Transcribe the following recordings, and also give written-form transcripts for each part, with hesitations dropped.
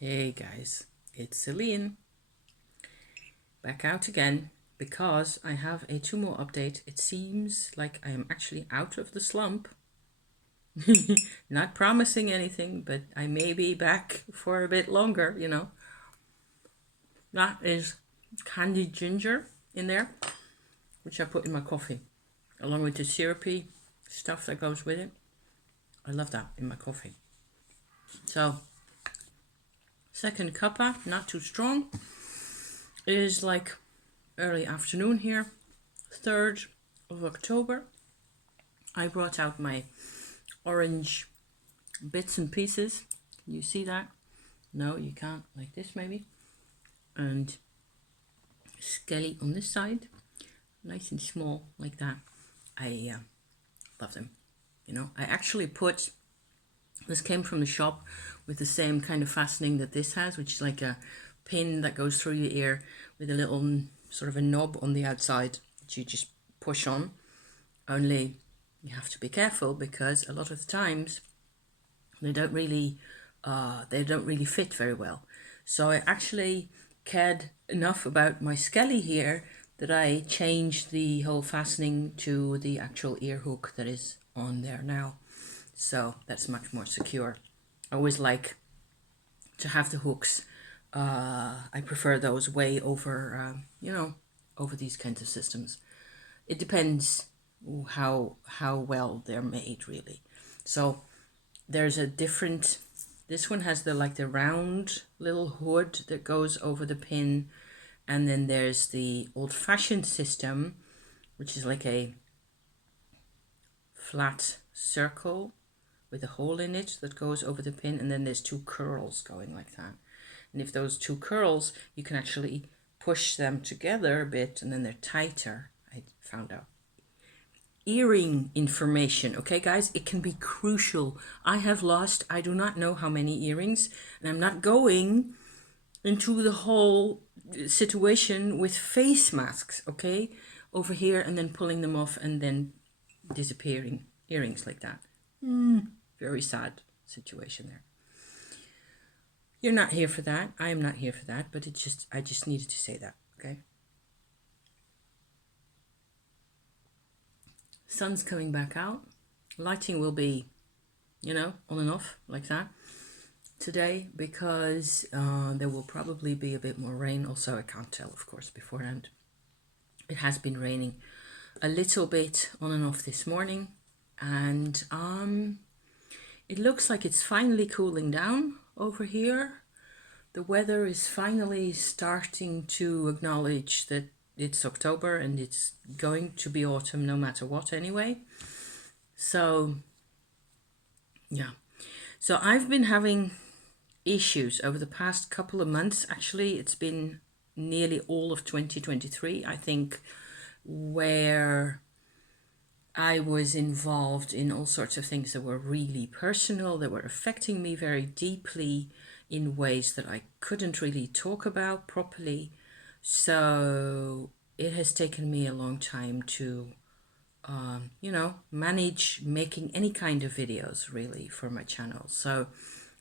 Hey guys, it's Celine, back out again because I have a 2 more update. It seems like I am actually out of the slump. Not promising anything, but I may be back for a bit longer, That is candied ginger in there, which I put in my coffee, along with the syrupy stuff that goes with it. I love that in my coffee. So, second cuppa, not too strong. It is like early afternoon here, 3rd of October. I brought out my orange bits and pieces. Can you see that? No, you can't. Like this maybe. And skelly on this side, nice and small like that. I love them. I actually put, this came from the shop with the same kind of fastening that this has, which is like a pin that goes through your ear with a little sort of a knob on the outside that you just push on. Only you have to be careful because a lot of the times they don't really fit very well. So I actually cared enough about my skelly here that I changed the whole fastening to the actual ear hook that is on there now. So that's much more secure. I always like to have the hooks. I prefer those way over, over these kinds of systems. It depends how well they're made, really. So there's a different, this one has the round little hood that goes over the pin, and then there's the old-fashioned system, which is like a flat circle with a hole in it that goes over the pin, and then there's 2 curls going like that. And if those 2 curls, you can actually push them together a bit, and then they're tighter, I found out. Earring information, okay guys, it can be crucial. I have lost, I do not know how many earrings, and I'm not going into the whole situation with face masks, okay, over here, and then pulling them off and then disappearing earrings like that. Very sad situation there. You're not here for that, I am not here for that, but I just needed to say that, okay? Sun's coming back out. Lighting will be, on and off like that today because there will probably be a bit more rain. Also, I can't tell, of course, beforehand. It has been raining a little bit on and off this morning, and it looks like it's finally cooling down over here. The weather is finally starting to acknowledge that it's October and it's going to be autumn no matter what anyway. So, yeah. So I've been having issues over the past couple of months. Actually, it's been nearly all of 2023, I think, where I was involved in all sorts of things that were really personal, that were affecting me very deeply in ways that I couldn't really talk about properly. So it has taken me a long time to, manage making any kind of videos really for my channel. So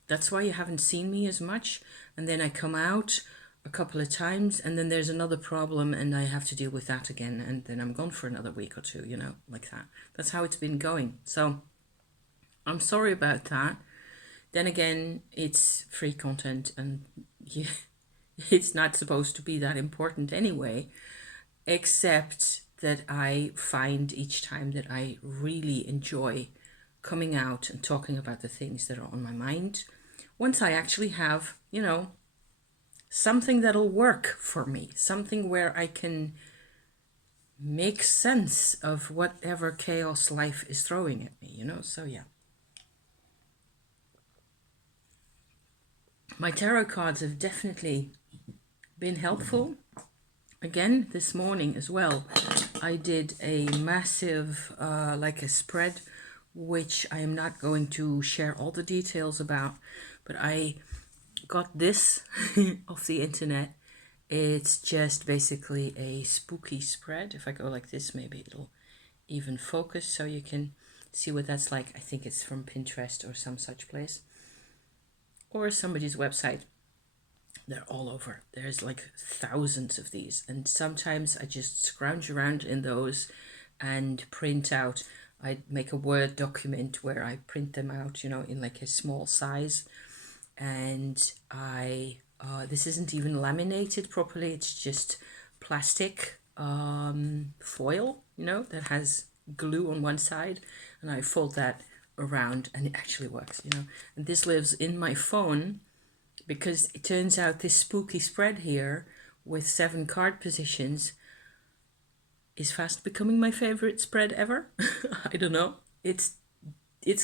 that's why you haven't seen me as much. And then I come out a couple of times and then there's another problem and I have to deal with that again. And then I'm gone for another week or two, like that. That's how it's been going. So I'm sorry about that. Then again, it's free content and it's not supposed to be that important anyway, except that I find each time that I really enjoy coming out and talking about the things that are on my mind. Once I actually have, something that'll work for me, something where I can make sense of whatever chaos life is throwing at me, so yeah. My tarot cards have definitely been helpful. Again, this morning as well, I did a massive, like a spread, which I am not going to share all the details about, but I got this off the internet. It's just basically a spooky spread. If I go like this, maybe it'll even focus so you can see what that's like. I think it's from Pinterest or some such place or somebody's website. They're all over. There's like thousands of these. And sometimes I just scrounge around in those and print out. I make a Word document where I print them out, you know, in like a small size. And this isn't even laminated properly. It's just plastic foil, you know, that has glue on one side. And I fold that around and it actually works, you know. And this lives in my phone, because it turns out this spooky spread here with 7 card positions is fast becoming my favorite spread ever. I don't know. It's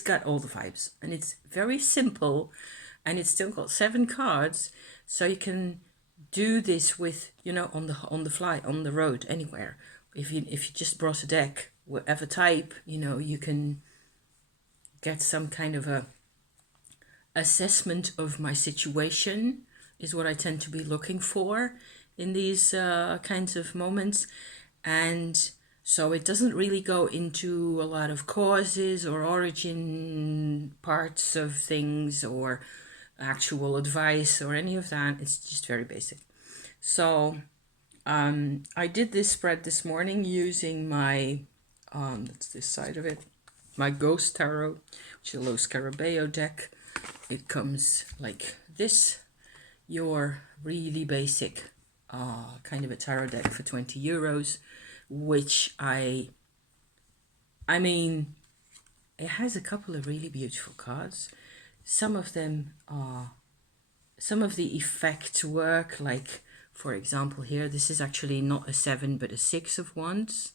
got all the vibes and it's very simple, and it's still got 7 cards, so you can do this with, you know, on the fly, on the road, anywhere. If you just brought a deck, whatever type, you know, you can get some kind of a assessment of my situation, is what I tend to be looking for in these kinds of moments. And so it doesn't really go into a lot of causes or origin parts of things or actual advice or any of that. It's just very basic. So I did this spread this morning using my, that's this side of it, my Ghost Tarot, which is a Los Scarabeo deck. It comes like this, your really basic kind of a tarot deck for 20 euros, which I mean, it has a couple of really beautiful cards. Some of them are, some of the effect work, like for example here, this is actually not a 7 but a 6 of Wands.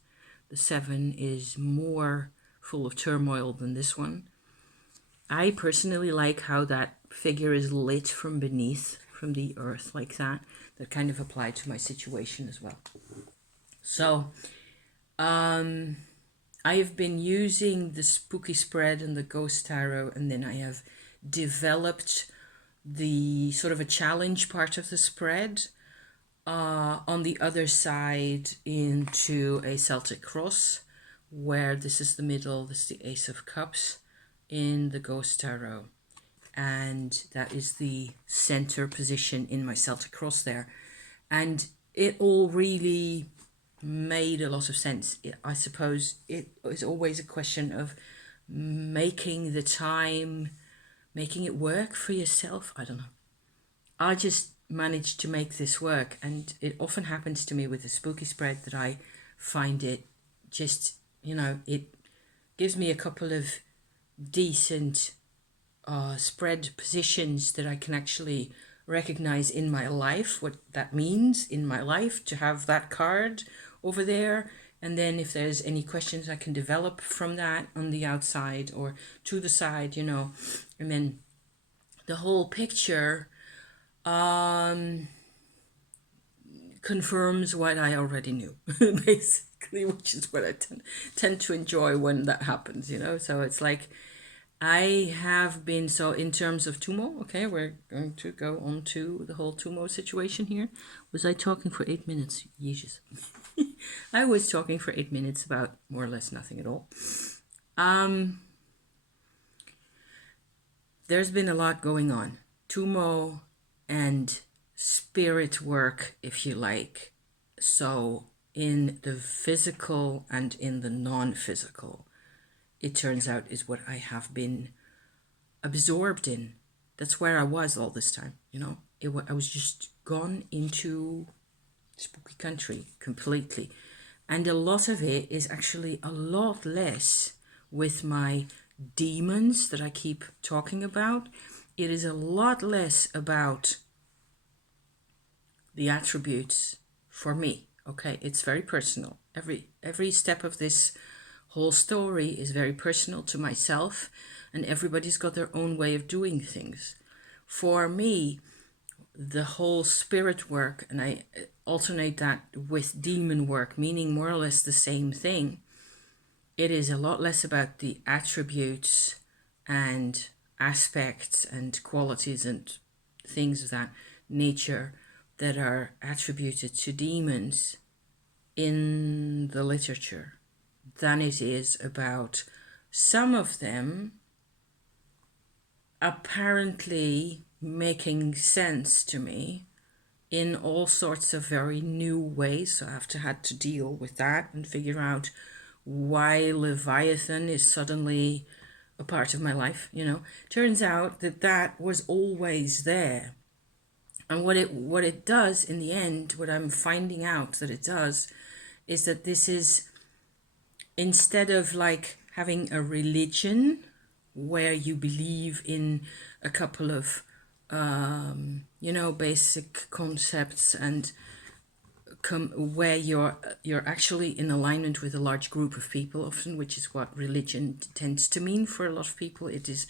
The 7 is more full of turmoil than this one. I personally like how that figure is lit from beneath, from the earth, like that. That kind of applied to my situation as well. So, I've been using the spooky spread and the ghost tarot, and then I have developed the sort of a challenge part of the spread on the other side into a Celtic cross, where this is the middle, this is the Ace of Cups in the Ghost Tarot, and that is the center position in my Celtic cross there. And it all really made a lot of sense. I suppose it is always a question of making the time, making it work for yourself. I don't know. I just managed to make this work, and it often happens to me with the spooky spread that I find it just, you know, it gives me a couple of decent spread positions that I can actually recognize in my life, what that means in my life to have that card over there. And then if there's any questions I can develop from that on the outside or to the side, you know, and then the whole picture confirms what I already knew, basically, which is what I tend to enjoy when that happens, you know. So it's like I have been, so in terms of Tumo, okay, we're going to go on to the whole Tumo situation here. Was I talking for 8 minutes? Jesus. I was talking for 8 minutes about more or less nothing at all. There's been a lot going on. Tumo and spirit work, if you like. So in the physical and in the non-physical, it turns out is what I have been absorbed in. That's where I was all this time, you know. I was just gone into spooky country completely. And a lot of it is actually a lot less with my demons that I keep talking about. It is a lot less about the attributes for me. Okay, it's very personal. Every step of this whole story is very personal to myself, and everybody's got their own way of doing things. For me, the whole spirit work, and I alternate that with demon work, meaning more or less the same thing. It is a lot less about the attributes and aspects and qualities and things of that nature that are attributed to demons in the literature than it is about some of them apparently making sense to me in all sorts of very new ways. So I've had to deal with that and figure out why Leviathan is suddenly a part of my life. Turns out that was always there. And what it does in the end, what I'm finding out that it does, is that this is, instead of like having a religion where you believe in a couple of basic concepts and where you're actually in alignment with a large group of people often, which is what religion tends to mean for a lot of people. It is,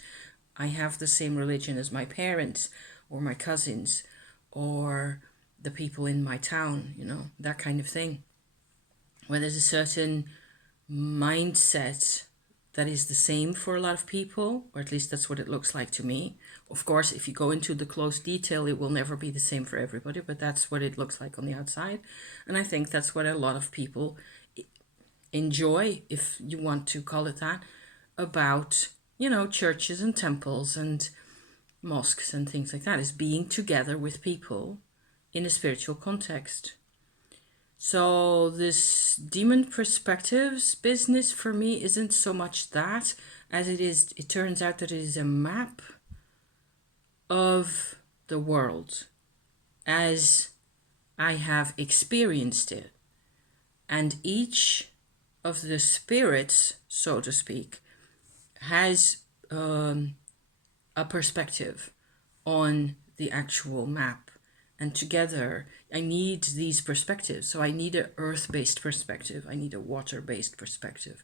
I have the same religion as my parents or my cousins or the people in my town, that kind of thing, where there's a certain mindset that is the same for a lot of people, or at least that's what it looks like to me. Of course, if you go into the close detail, it will never be the same for everybody, but that's what it looks like on the outside. And I think that's what a lot of people enjoy, if you want to call it that, about, churches and temples and mosques and things like that, is being together with people in a spiritual context. So this demon perspectives business for me isn't so much that as it turns out that it is a map of the world as I have experienced it. And each of the spirits, so to speak, has a perspective on the actual map. And together, I need these perspectives. So I need an earth-based perspective. I need a water-based perspective,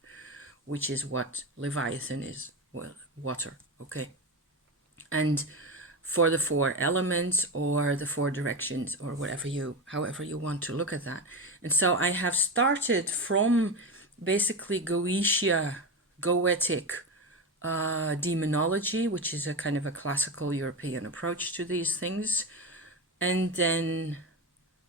which is what Leviathan is. Well, water, okay? And for the 4 elements or the 4 directions or however you want to look at that. And so I have started from basically Goetic demonology, which is a kind of a classical European approach to these things, and then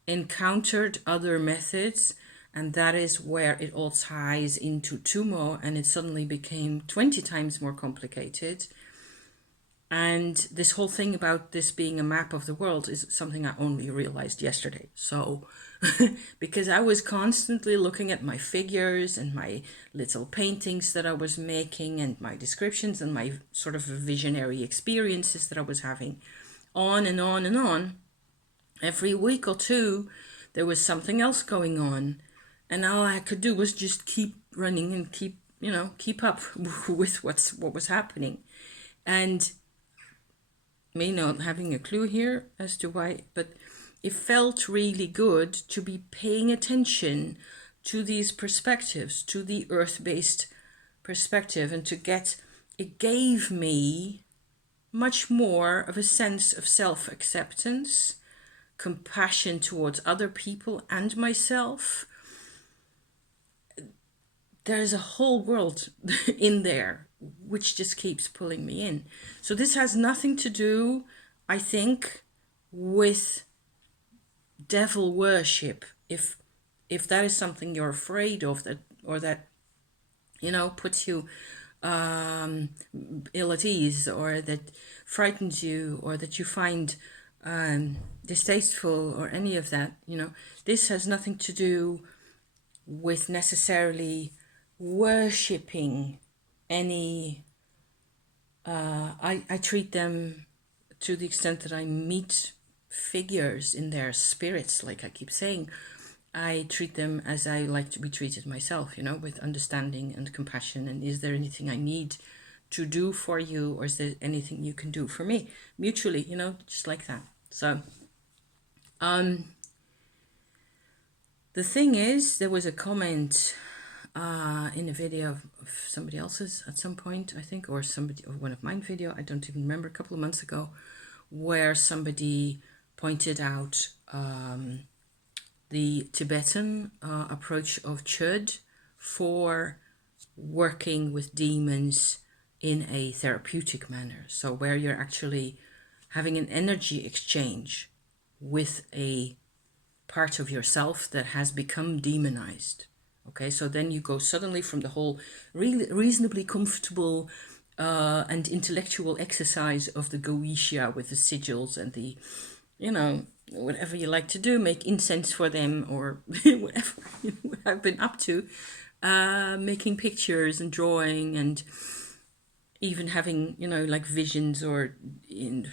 encountered other methods, and that is where it all ties into Tumo, and it suddenly became 20 times more complicated. And this whole thing about this being a map of the world is something I only realized yesterday. So, because I was constantly looking at my figures and my little paintings that I was making and my descriptions and my sort of visionary experiences that I was having, on and on and on. Every week or two, there was something else going on. And all I could do was just keep running and keep up with what was happening. And me not having a clue here as to why, but it felt really good to be paying attention to these perspectives, to the earth-based perspective, and it gave me much more of a sense of self-acceptance, compassion towards other people and myself. There's a whole world in there which just keeps pulling me in. So this has nothing to do, I think, with devil worship. If that is something you're afraid of, that puts you ill at ease, or that frightens you, or that you find distasteful, or any of that, this has nothing to do with necessarily worshipping any. I treat them, to the extent that I meet figures in their spirits, like I keep saying, I treat them as I like to be treated myself, with understanding and compassion. And is there anything I need to do for you, or is there anything you can do for me, mutually, just like that. So the thing is, there was a comment in a video of somebody else's at some point, I think, or one of mine video, I don't even remember, a couple of months ago, where somebody pointed out the Tibetan approach of Chöd for working with demons in a therapeutic manner. So where you're actually having an energy exchange with a part of yourself that has become demonized. Okay, so then you go suddenly from the whole reasonably comfortable and intellectual exercise of the Goetia with the sigils and the you know, whatever you like to do, make incense for them or whatever I've been up to, making pictures and drawing and even having, you know, like visions or in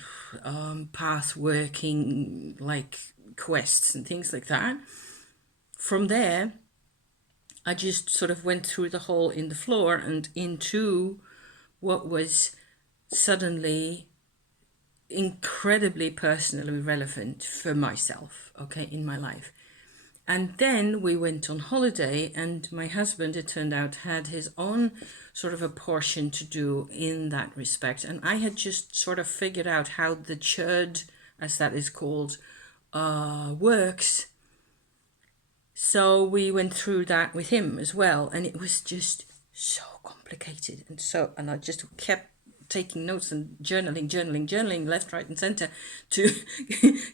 path working, like quests and things like that. From there, I just sort of went through the hole in the floor and into what was suddenly incredibly personally relevant for myself, okay, in my life. And then we went on holiday, and my husband, it turned out, had his own sort of a portion to do in that respect. And I had just sort of figured out how the Chöd, as that is called, works. So we went through that with him as well, and it was just so complicated and I just kept taking notes and journaling left, right, and center to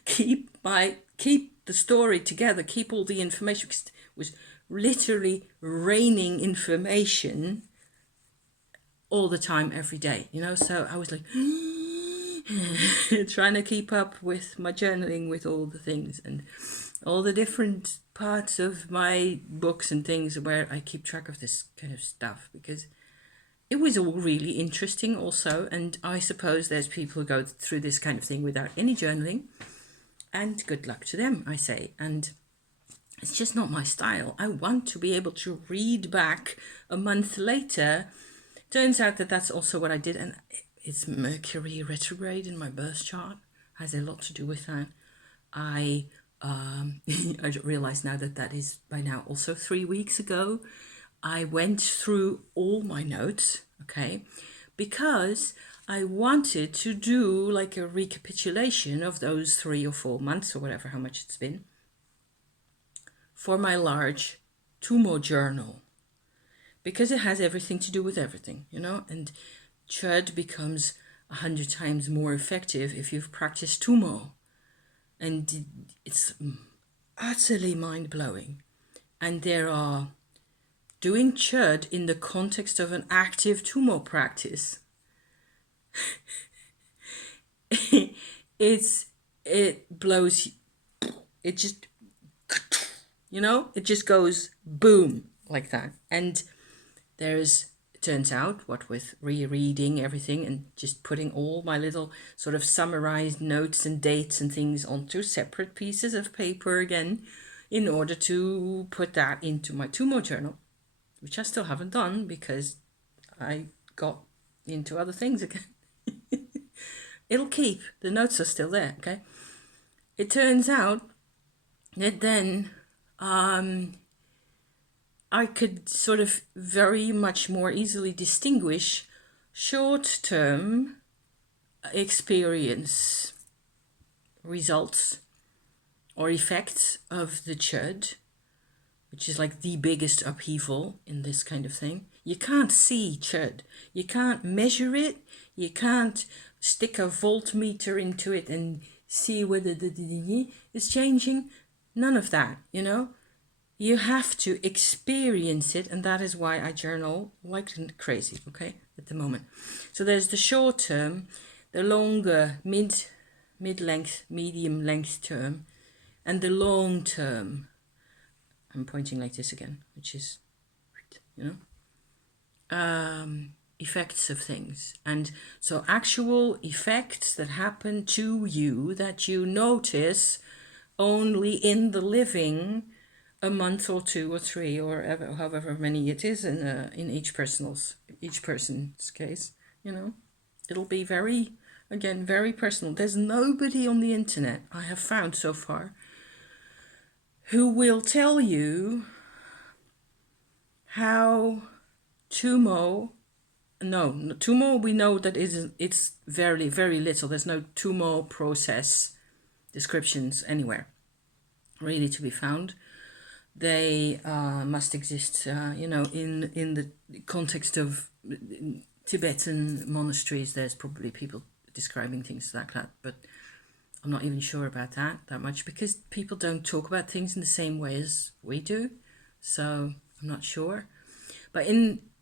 keep the story together, keep all the information, because it was literally raining information all the time, every day, you know. So I was like trying to keep up with my journaling, with all the things and all the different parts of my books and things where I keep track of this kind of stuff, because it was all really interesting also. And I suppose there's people who go through this kind of thing without any journaling, and good luck to them, I say. And it's just not my style. I want to be able to read back a month later. Turns out that that's also what I did, and it's Mercury retrograde in my birth chart, has a lot to do with that. I realize now that that is by now also 3 weeks ago. I went through all my notes, okay, because I wanted to do like a recapitulation of those 3 or 4 months or whatever, how much it's been, for my large Tumo journal, because it has everything to do with everything, you know. And Chöd becomes 100 times more effective if you've practiced Tumo. And it's utterly mind-blowing. And there are doing Chöd in the context of an active Tumo practice. It blows, it just, you know, it just goes boom like that. And there's, it turns out, what with rereading everything and just putting all my little sort of summarized notes and dates and things onto separate pieces of paper again, in order to put that into my Tumo journal, which I still haven't done because I got into other things again. It'll keep, the notes are still there, okay? It turns out that then I could sort of very much more easily distinguish short-term experience results or effects of the Chöd, which is like the biggest upheaval in this kind of thing. You can't see Chöd. You can't measure it. You can't stick a voltmeter into it and see whether it's changing. None of that, you know. You have to experience it, and that is why I journal like crazy, okay, at the moment. So there's the short term, the longer, mid-length, medium-length term, and the long term. I'm pointing like this again, which is, you know, effects of things. And so actual effects that happen to you that you notice only in the living a month or 2 or 3 or however many it is in each person's case, you know. It'll be very, again, very personal. There's nobody on the internet I have found so far who will tell you how Tumo we know that it's very, very little. There's no Tumo process descriptions anywhere really to be found. They must exist, you know, in the context of Tibetan monasteries. There's probably people describing things like that, but I'm not even sure about that much, because people don't talk about things in the same way as we do. So I'm not sure. But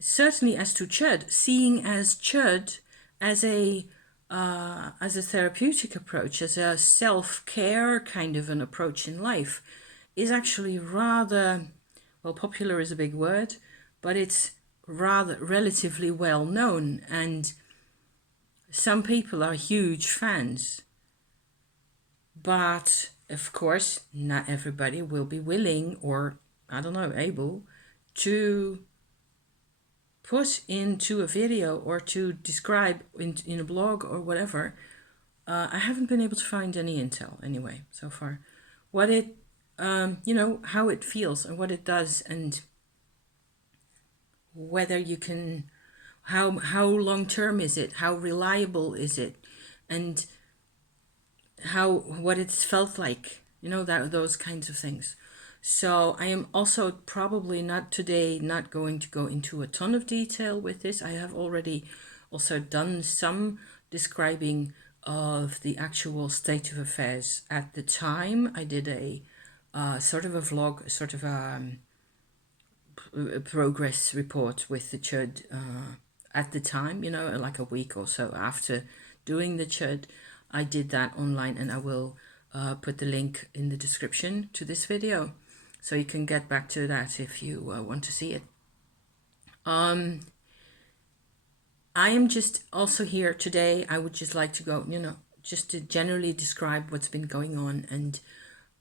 certainly as to Chöd, seeing as Chöd as a as a therapeutic approach, as a self-care kind of an approach in life, is actually rather, well, popular is a big word, but it's rather relatively well known, and some people are huge fans. But of course, not everybody will be willing, or I don't know, able to put into a video or to describe in a blog or whatever. I haven't been able to find any intel anyway so far. What it, how it feels and what it does, and whether you can, how long term is it, how reliable is it, and what it's felt like, that those kinds of things. So I am also probably not going to go into a ton of detail with this. I have already also done some describing of the actual state of affairs at the time. I did a sort of a vlog, sort of a progress report with the Chöd at the time, like a week or so after doing the Chöd. I did that online, and I will put the link in the description to this video, so you can get back to that if you want to see it. I am just also here today. I would just like to go, just to generally describe what's been going on, and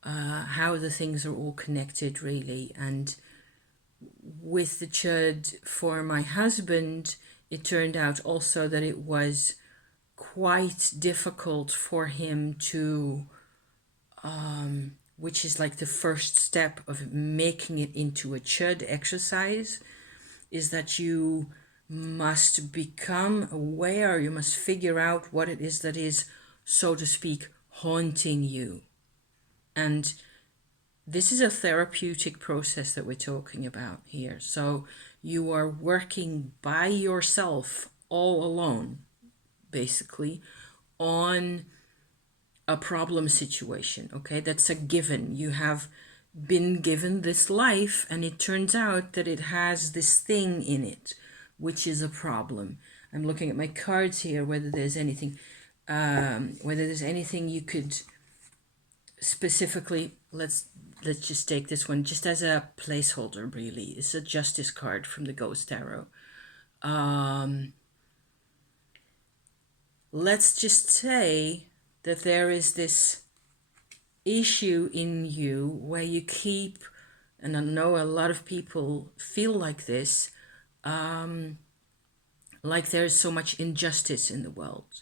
how the things are all connected, really. And with the Chöd for my husband, it turned out also that it was quite difficult for him to, which is like the first step of making it into a Chöd exercise, is that you must become aware, you must figure out what it is that is, so to speak, haunting you. And this is a therapeutic process that we're talking about here. So you are working by yourself, all alone, basically, on a problem situation. Okay, that's a given. You have been given this life, and it turns out that it has this thing in it, which is a problem. I'm looking at my cards here, whether there's anything you could specifically, let's just take this one just as a placeholder. Really, it's a justice card from the Ghost Tarot. Let's just say that there is this issue in you where you keep, and I know a lot of people feel like this, like there's so much injustice in the world,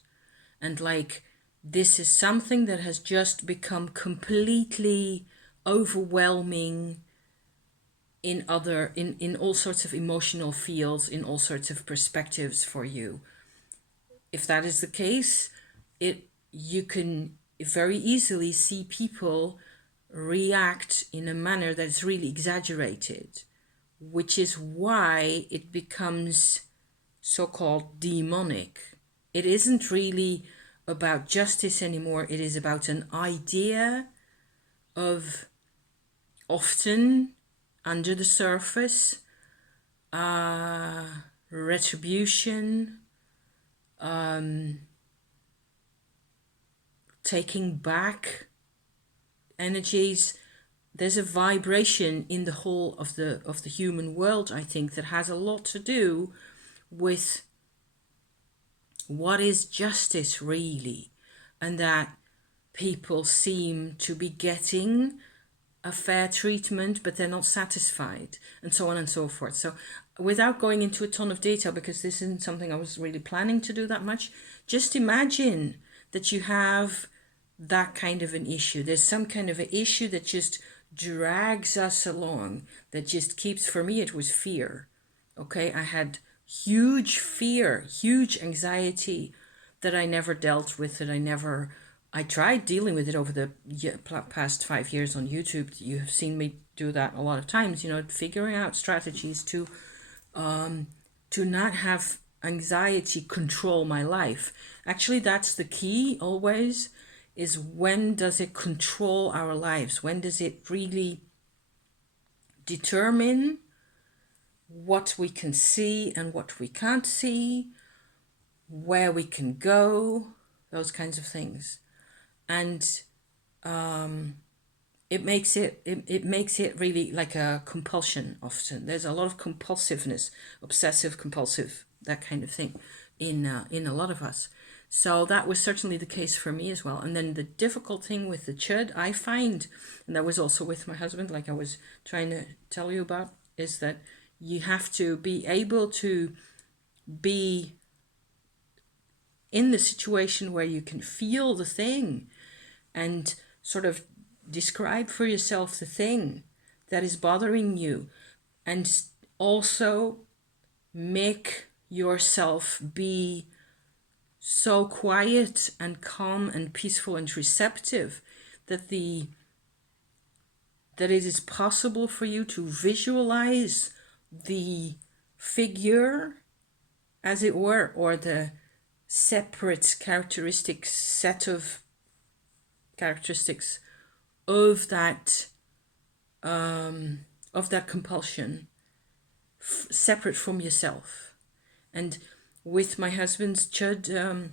and like this is something that has just become completely overwhelming in all sorts of emotional fields, in all sorts of perspectives for you. If that is the case, you can very easily see people react in a manner that's really exaggerated, which is why it becomes so-called demonic. It isn't really about justice anymore. It is about an idea of, often under the surface, retribution, taking back energies. There's a vibration in the whole of the human world, I think, that has a lot to do with what is justice really, and that people seem to be getting a fair treatment, but they're not satisfied, and so on and so forth. So without going into a ton of detail, because this isn't something I was really planning to do that much, just imagine that you have that kind of an issue. There's some kind of an issue that just drags us along, that just keeps, for me it was fear. Okay, I had huge fear, huge anxiety that I never dealt with, I tried dealing with it over the past 5 years on YouTube. You have seen me do that a lot of times, figuring out strategies to not have anxiety control my life. Actually, that's the key always, is when does it control our lives? When does it really determine what we can see and what we can't see, where we can go, those kinds of things. And it makes it really like a compulsion often. There's a lot of compulsiveness, obsessive compulsive, that kind of thing in a lot of us. So that was certainly the case for me as well. And then the difficult thing with the chöd, I find, and that was also with my husband, like I was trying to tell you about, is that you have to be able to be in the situation where you can feel the thing and sort of describe for yourself the thing that is bothering you, and also make yourself be so quiet and calm and peaceful and receptive that that it is possible for you to visualize the figure, as it were, or the separate characteristics, set of characteristics of that compulsion, separate from yourself. And with my husband's chöd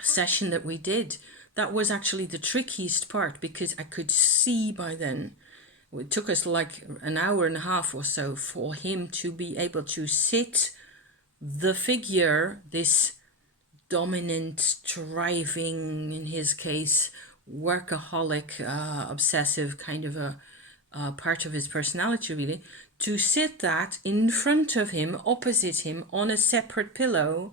session that we did, that was actually the trickiest part, because I could see by then, it took us like an hour and a half or so for him to be able to sit the figure, this dominant, striving, in his case, workaholic, obsessive kind of a part of his personality, really, to sit that in front of him, opposite him, on a separate pillow,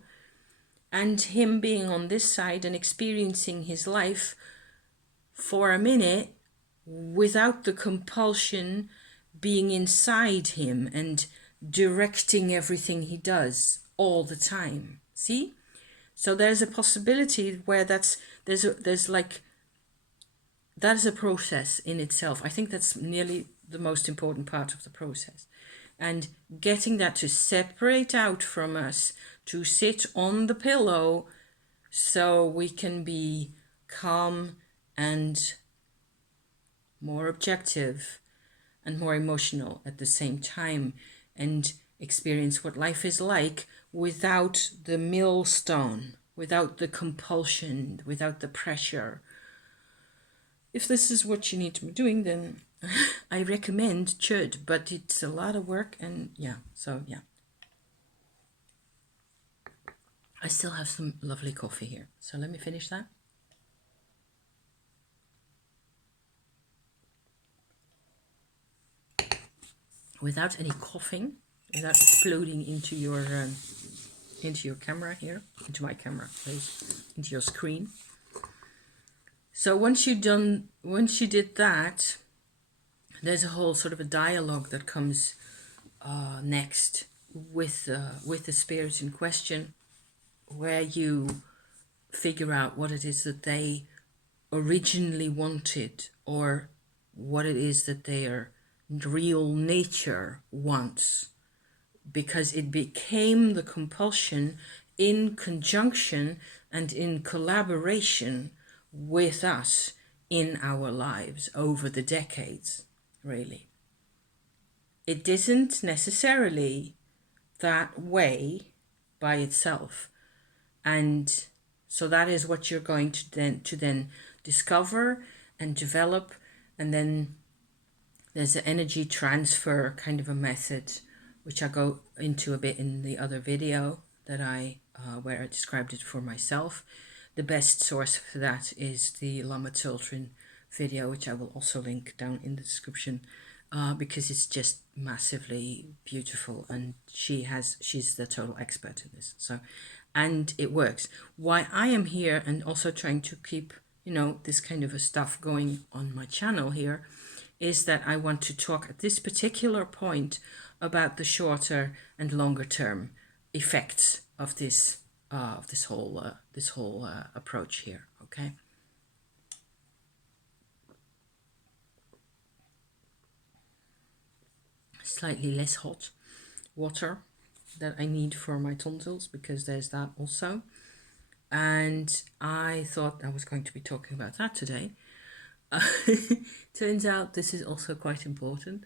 and him being on this side and experiencing his life for a minute without the compulsion being inside him and directing everything he does all the time. See? So there's a possibility where there's like, that is a process in itself. I think that's nearly the most important part of the process. And getting that to separate out from us, to sit on the pillow, so we can be calm and more objective and more emotional at the same time, and experience what life is like without the millstone, without the compulsion, without the pressure. If this is what you need to be doing, then I recommend Chöd, but it's a lot of work, and yeah, so yeah. I still have some lovely coffee here, so let me finish that. Without any coughing, without exploding into your camera here, into my camera, please, into your screen. So once you did that, there's a whole sort of a dialogue that comes next with the spirit in question, where you figure out what it is that they originally wanted, or what it is that their real nature wants, because it became the compulsion in conjunction and in collaboration with us in our lives over the decades, really. It isn't necessarily that way by itself. And so that is what you're going to then discover and develop. And then there's an energy transfer kind of a method, which I go into a bit in the other video that where I described it for myself. The best source for that is the Lama Children video, which I will also link down in the description, because it's just massively beautiful, and she's the total expert in this. So, and it works. Why I am here and also trying to keep, this kind of a stuff going on my channel here, is that I want to talk at this particular point about the shorter and longer term effects of this whole approach here. Okay. Slightly less hot water that I need for my tonsils, because there's that also. And I thought I was going to be talking about that today. Turns out this is also quite important.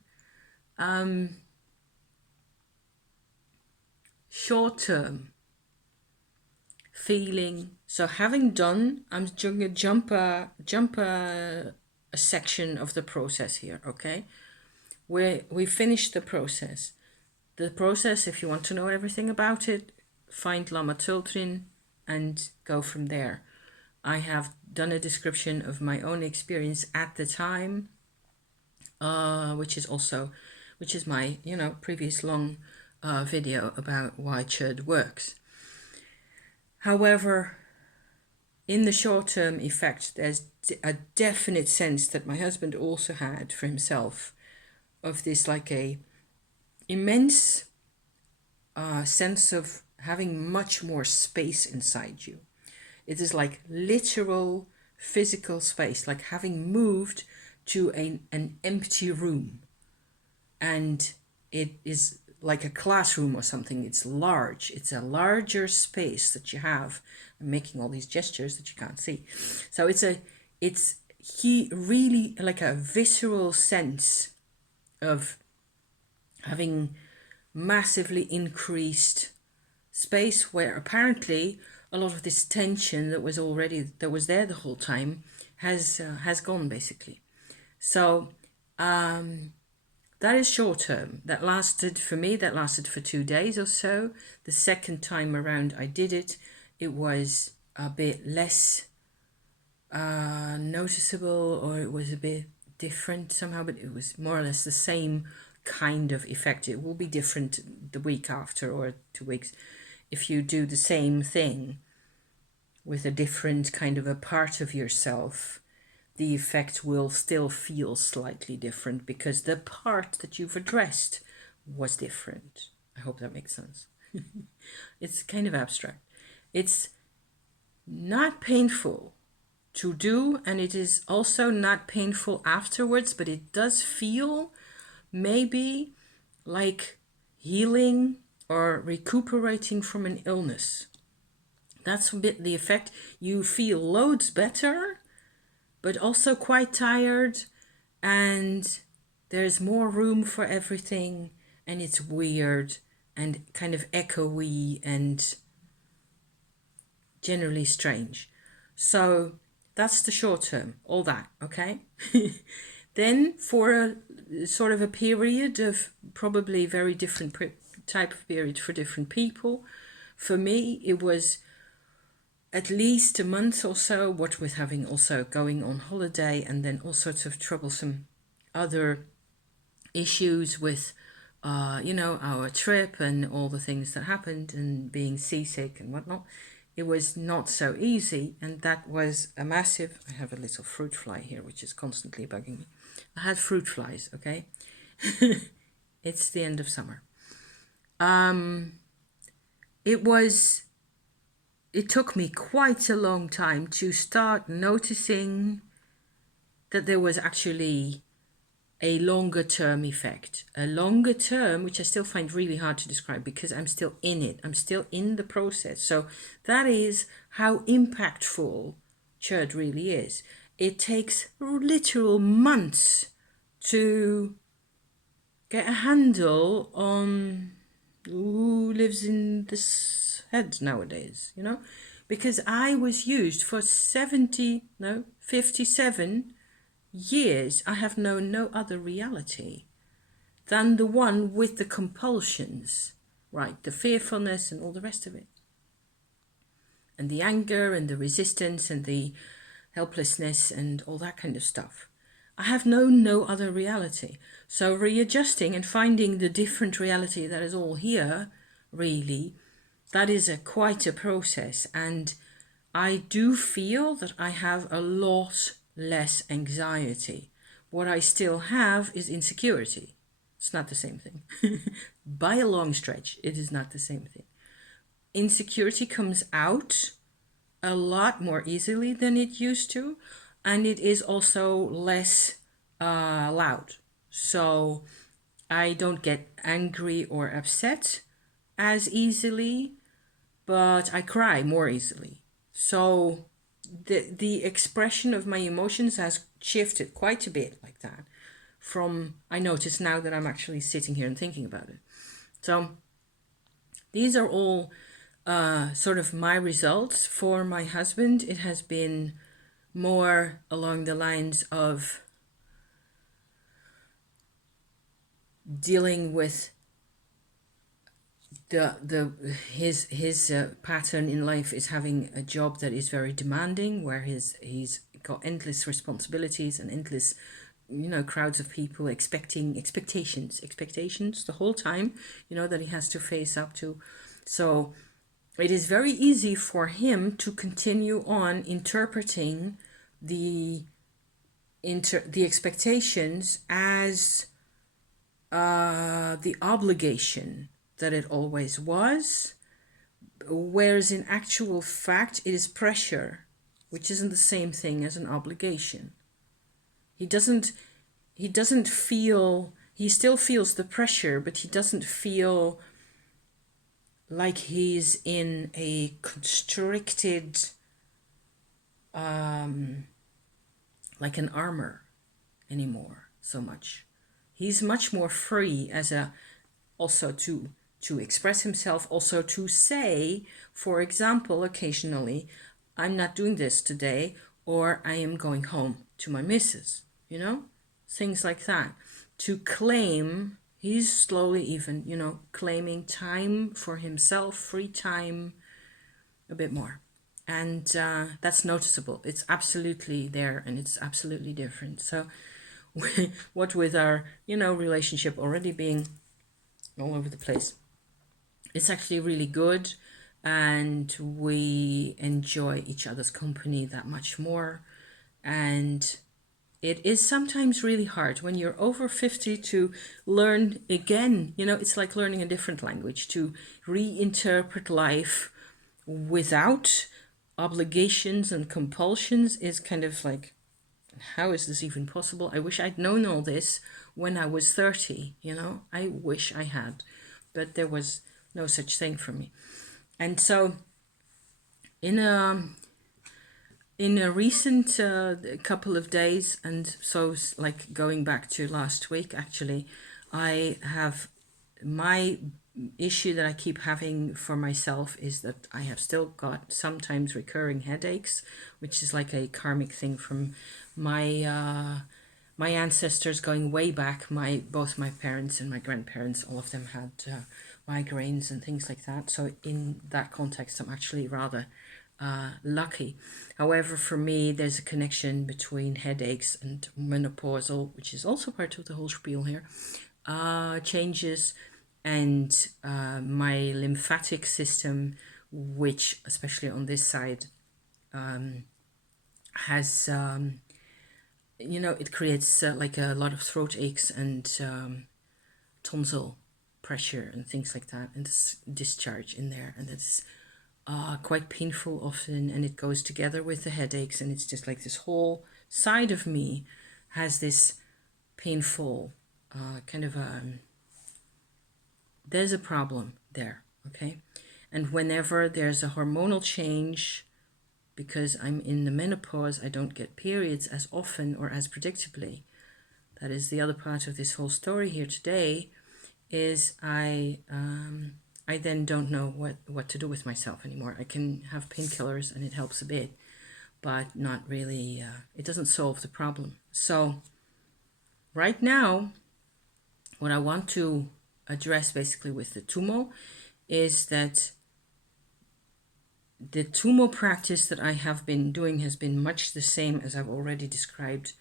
Short term, feeling. So having done, I'm going to jump a section of the process here, okay? Where we finished the process. The process, if you want to know everything about it, find Lama Tultrin and go from there. I have done a description of my own experience at the time, which is my, previous long video about why Chöd works. However, in the short-term effect, there's a definite sense that my husband also had for himself of this like a immense sense of having much more space inside you. It is like literal physical space, like having moved to an empty room. And it is like a classroom or something. It's large. It's a larger space that you have. I'm making all these gestures that you can't see. So he really like a visceral sense of having massively increased space, where apparently a lot of this tension that was there the whole time has gone basically. So that is short term. That lasted for 2 days or so. The second time around I did it, it was a bit less noticeable, or it was a bit different somehow, but it was more or less the same kind of effect. It will be different the week after or 2 weeks if you do the same thing with a different kind of a part of yourself. The effect will still feel slightly different because the part that you've addressed was different. I hope that makes sense. It's kind of abstract. It's not painful to do, and it is also not painful afterwards, but it does feel maybe like healing or recuperating from an illness. That's a bit the effect. You feel loads better, but also quite tired, and there's more room for everything, and it's weird and kind of echoey and generally strange. So that's the short term, all that, okay? Then for a sort of a period of probably very different type of period for different people. For me, it was at least a month or so, what with having also going on holiday and then all sorts of troublesome other issues with, our trip and all the things that happened and being seasick and whatnot. It was not so easy, and that was a massive... I have a little fruit fly here, which is constantly bugging me. I had fruit flies, okay? It's the end of summer. It took me quite a long time to start noticing that there was actually a longer term effect. A longer term, which I still find really hard to describe because I'm still in it. I'm still in the process. So that is how impactful Chöd really is. It takes literal months to get a handle on who lives in this head nowadays, because I was used for 57 years. I have known no other reality than the one with the compulsions, right? The fearfulness and all the rest of it. And the anger and the resistance and the helplessness and all that kind of stuff. I have known no other reality. So readjusting and finding the different reality that is all here, really, that is quite a process. And I do feel that I have a lot less anxiety. What I still have is insecurity. It's not the same thing. By a long stretch, it is not the same thing. Insecurity comes out a lot more easily than it used to, and it is also less loud. So I don't get angry or upset as easily, but I cry more easily. So the expression of my emotions has shifted quite a bit like that. I notice now that I'm actually sitting here and thinking about it. So these are all sort of my results for my husband, it has been more along the lines of dealing with his pattern in life is having a job that is very demanding, where he's got endless responsibilities and endless, crowds of people expecting expectations the whole time, that he has to face up to. So it is very easy for him to continue on interpreting the the expectations as the obligation that it always was, whereas in actual fact it is pressure, which isn't the same thing as an obligation. He doesn't feel, he still feels the pressure, but he doesn't feel like he's in a constricted, like an armor anymore so much. He's much more free as a, also to express himself, also to say, for example, occasionally, I'm not doing this today, or I am going home to my missus, things like that. To claim, he's slowly even, claiming time for himself, free time, a bit more. And that's noticeable. It's absolutely there, and it's absolutely different. So what with our, relationship already being all over the place, it's actually really good, and we enjoy each other's company that much more. And it is sometimes really hard when you're over 50 to learn again, it's like learning a different language, to reinterpret life without obligations and compulsions is kind of like, how is this even possible? I wish I'd known all this when I was 30, I wish I had, but there was no such thing for me. And so in a recent couple of days, and so like going back to last week, actually, I have my issue that I keep having for myself is that I have still got sometimes recurring headaches, which is like a karmic thing from my my ancestors going way back. Both my parents and my grandparents, all of them had migraines and things like that. So in that context, I'm actually rather lucky. However, for me, there's a connection between headaches and menopausal, which is also part of the whole spiel here, changes, and my lymphatic system, which especially on this side has, it creates like a lot of throat aches and tonsil pressure and things like that, and this discharge in there, and it's quite painful often, and it goes together with the headaches, and it's just like this whole side of me has this painful kind of there's a problem there, okay? And whenever there's a hormonal change, because I'm in the menopause, I don't get periods as often or as predictably. That is the other part of this whole story here today, is I then don't know what to do with myself anymore. I can have painkillers and it helps a bit, but not really, it doesn't solve the problem. So right now, what I want to address basically with the Tumo is that the Tumo practice that I have been doing has been much the same as I've already described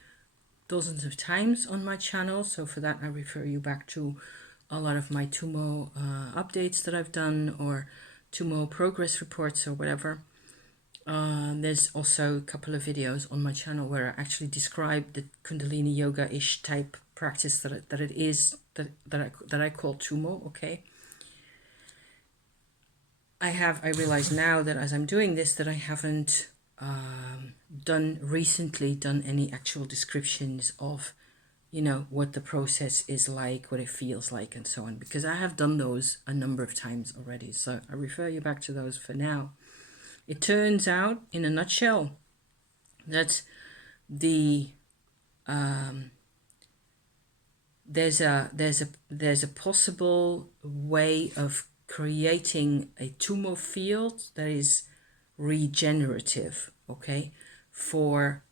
dozens of times on my channel. So for that, I refer you back to a lot of my Tumo updates that I've done, or Tumo progress reports or whatever. There's also a couple of videos on my channel where I actually describe the Kundalini yoga-ish type practice that I call Tumo, okay? I realize now that as I'm doing this, that I haven't recently done any actual descriptions of, what the process is like, what it feels like, and so on, because I have done those a number of times already. So I refer you back to those for now. It turns out, in a nutshell, that there's a possible way of creating a tumor field that is regenerative, okay, for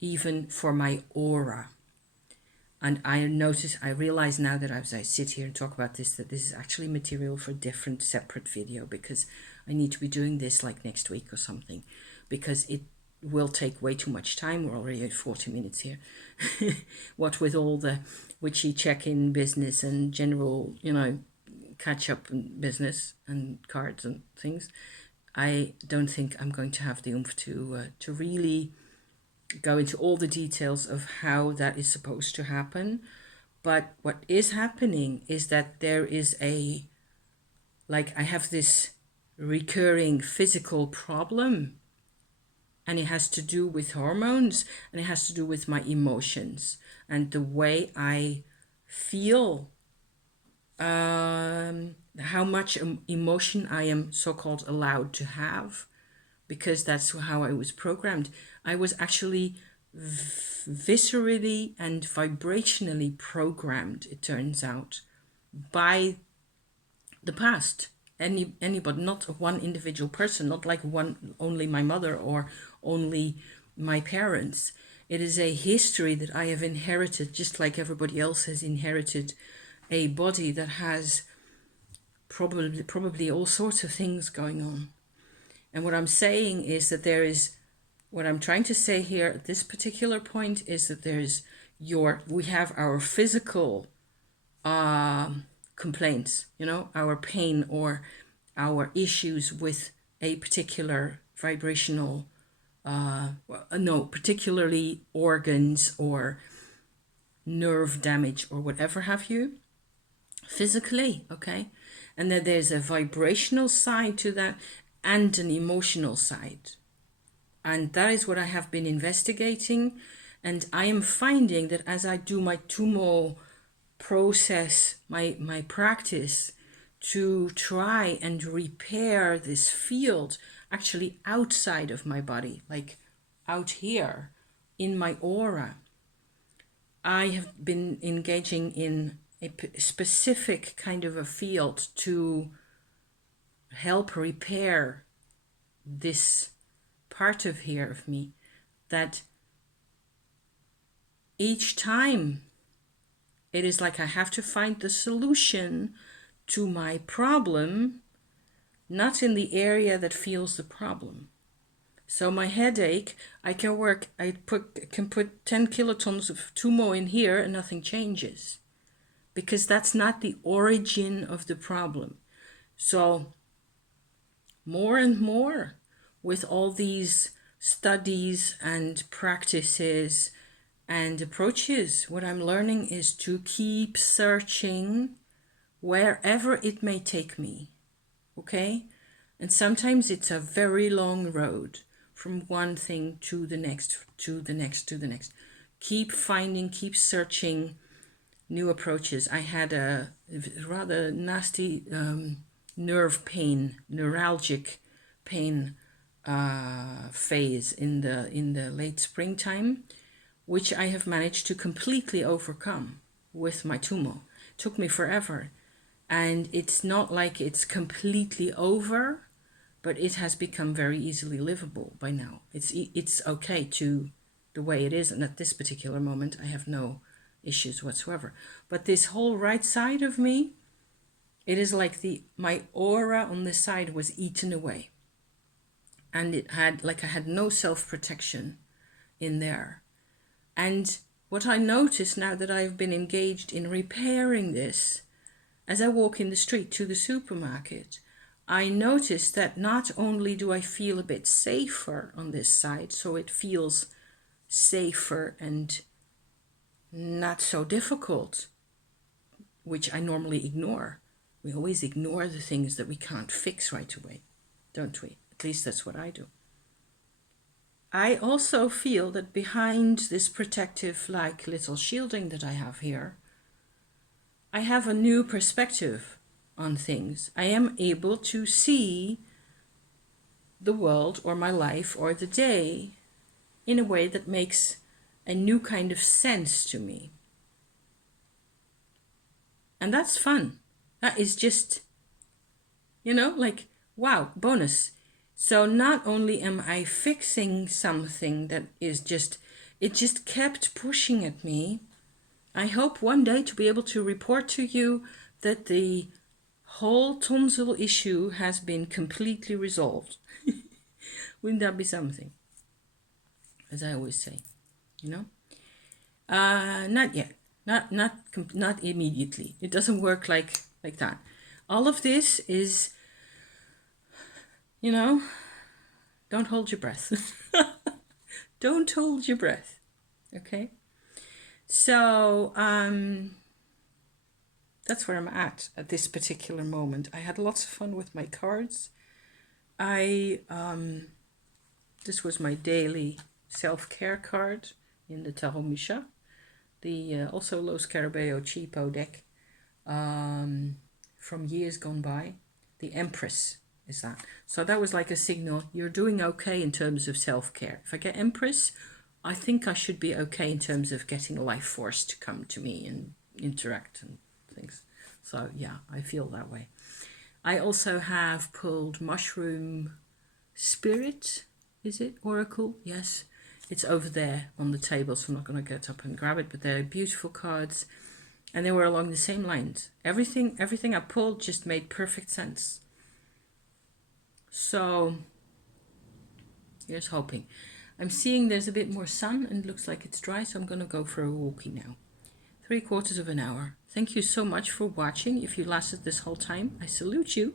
even for my aura. And I realize now that as I sit here and talk about this, that this is actually material for a different separate video, because I need to be doing this like next week or something, because it will take way too much time. We're already at 40 minutes here. What with all the witchy check-in business and general, catch-up business and cards and things, I don't think I'm going to have the oomph to really go into all the details of how that is supposed to happen. But what is happening is that there is I have this recurring physical problem, and it has to do with hormones, and it has to do with my emotions and the way I feel, how much emotion I am so-called allowed to have, because that's how I was programmed. I was actually viscerally and vibrationally programmed, it turns out, by the past. Anybody, not one individual person, not like only my mother or only my parents. It is a history that I have inherited, just like everybody else has inherited a body that has probably all sorts of things going on. And what I'm saying is that what I'm trying to say here at this particular point is that we have our physical complaints, our pain or our issues with a particular vibrational, particularly organs or nerve damage or whatever have you, physically, okay? And then there's a vibrational side to that and an emotional side. And that is what I have been investigating. And I am finding that as I do my Tumo process, my practice to try and repair this field actually outside of my body, like out here in my aura, I have been engaging in a specific kind of a field to help repair this part of me, that each time it is like I have to find the solution to my problem, not in the area that feels the problem. So my headache, I can put 10 kilotons of Tumo in here and nothing changes, because that's not the origin of the problem. So more and more with all these studies and practices and approaches, what I'm learning is to keep searching wherever it may take me, okay? And sometimes it's a very long road from one thing to the next, to the next, to the next. Keep finding, keep searching new approaches. I had a rather nasty neuralgic pain phase in the late springtime, which I have managed to completely overcome with my Tumo. It took me forever, and it's not like it's completely over, but it has become very easily livable by now. It's okay to the way it is, and at this particular moment I have no issues whatsoever. But this whole right side of me, it is like my aura on this side was eaten away, and I had no self-protection in there. And what I notice now that I've been engaged in repairing this, as I walk in the street to the supermarket, I notice that not only do I feel a bit safer on this side, so it feels safer and not so difficult, which I normally ignore. We always ignore the things that we can't fix right away, don't we? At least that's what I do. I also feel that behind this protective, little shielding that I have here, I have a new perspective on things. I am able to see the world or my life or the day in a way that makes a new kind of sense to me. And that's fun. That is just You know, like, wow, bonus. So not only am I fixing something that is just, it just kept pushing at me. I hope one day to be able to report to you that the whole tonsil issue has been completely resolved. Wouldn't that be something? As I always say, you know? Not yet. Not immediately. It doesn't work like that. All of this is, you know, don't hold your breath. Don't hold your breath. Okay? So, that's where I'm at this particular moment. I had lots of fun with my cards. This was my daily self-care card in the Tarot Misha, the also Los Scarabeo cheapo deck from years gone by. The Empress is that. So that was like a signal, you're doing okay in terms of self-care. If I get Empress, I think I should be okay in terms of getting life force to come to me and interact and things. So yeah, I feel that way. I also have pulled Mushroom Spirit, is it? Oracle? Yes. It's over there on the table, so I'm not going to get up and grab it, but they're beautiful cards. And they were along the same lines. Everything I pulled just made perfect sense. So, here's hoping. I'm seeing there's a bit more sun and it looks like it's dry, so I'm going to go for a walkie now. 3/4 of an hour. Thank you so much for watching. If you lasted this whole time, I salute you.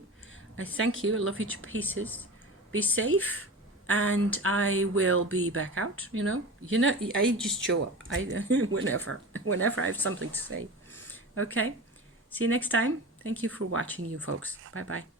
I thank you. I love you to pieces. Be safe. And I will be back out, you know, I just show up. Whenever I have something to say. Okay. See you next time. Thank you for watching, you folks. Bye-bye.